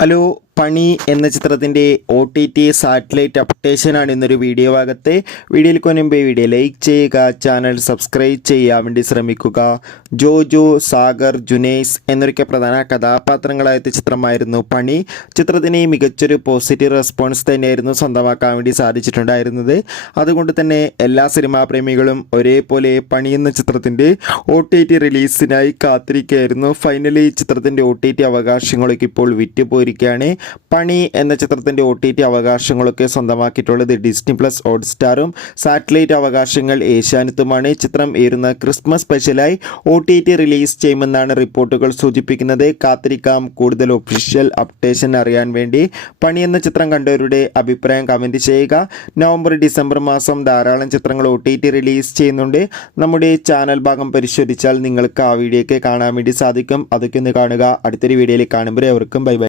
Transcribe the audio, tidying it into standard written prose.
Hello പണി എന്ന ചിത്രത്തിൻ്റെ OTT സാറ്റലൈറ്റ് അപ്ഡേഷനാണ് ഇന്നൊരു വീഡിയോ ഭാഗത്തെ. വീഡിയോയിൽ മുൻപേ വീഡിയോ ലൈക്ക് ചെയ്യുക, ചാനൽ സബ്സ്ക്രൈബ് ചെയ്യാൻ വേണ്ടി ശ്രമിക്കുക. ജോജോ, സാഗർ, ജുനൈസ് എന്നൊക്കെ പ്രധാന കഥാപാത്രങ്ങളായ ചിത്രമായിരുന്നു പണി. ചിത്രത്തിന് മികച്ചൊരു പോസിറ്റീവ് റെസ്പോൺസ് തന്നെയായിരുന്നു സ്വന്തമാക്കാൻ വേണ്ടി സാധിച്ചിട്ടുണ്ടായിരുന്നത്. അതുകൊണ്ട് തന്നെ എല്ലാ സിനിമാ പ്രേമികളും ഒരേപോലെ പണി എന്ന ചിത്രത്തിൻ്റെ OTT റിലീസിനായി കാത്തിരിക്കുകയായിരുന്നു. ഫൈനലി ചിത്രത്തിൻ്റെ OTT അവകാശങ്ങളൊക്കെ ഇപ്പോൾ വിറ്റുപോയിരിക്കുകയാണ്. പണി എന്ന ചിത്രത്തിൻ്റെ OTT അവകാശങ്ങളൊക്കെ സ്വന്തമാക്കിയിട്ടുള്ളത് ഡിസ്നി പ്ലസ് ഹോട്ട്സ്റ്റാറും സാറ്റലൈറ്റ് അവകാശങ്ങൾ ഏഷ്യാനെറ്റുമാണ്. ചിത്രം ഏറുന്ന ക്രിസ്മസ് സ്പെഷ്യലായി OTT റിലീസ് ചെയ്യുമെന്നാണ് റിപ്പോർട്ടുകൾ സൂചിപ്പിക്കുന്നത്. കാത്തിരിക്കാം കൂടുതൽ ഒഫീഷ്യൽ അപ്ഡേഷൻ അറിയാൻ വേണ്ടി. പണി എന്ന ചിത്രം കണ്ടവരുടെ അഭിപ്രായം കമൻറ്റ് ചെയ്യുക. നവംബർ ഡിസംബർ മാസം ധാരാളം ചിത്രങ്ങൾ OTT റിലീസ് ചെയ്യുന്നുണ്ട്. നമ്മുടെ ചാനൽ ഭാഗം പരിശോധിച്ചാൽ നിങ്ങൾക്ക് ആ വീഡിയോയൊക്കെ കാണാൻ വേണ്ടി സാധിക്കും. അതൊക്കെ ഒന്ന് കാണുക. അടുത്തൊരു വീഡിയോയിൽ കാണുമ്പോൾ അവർക്കും ബൈ ബൈ.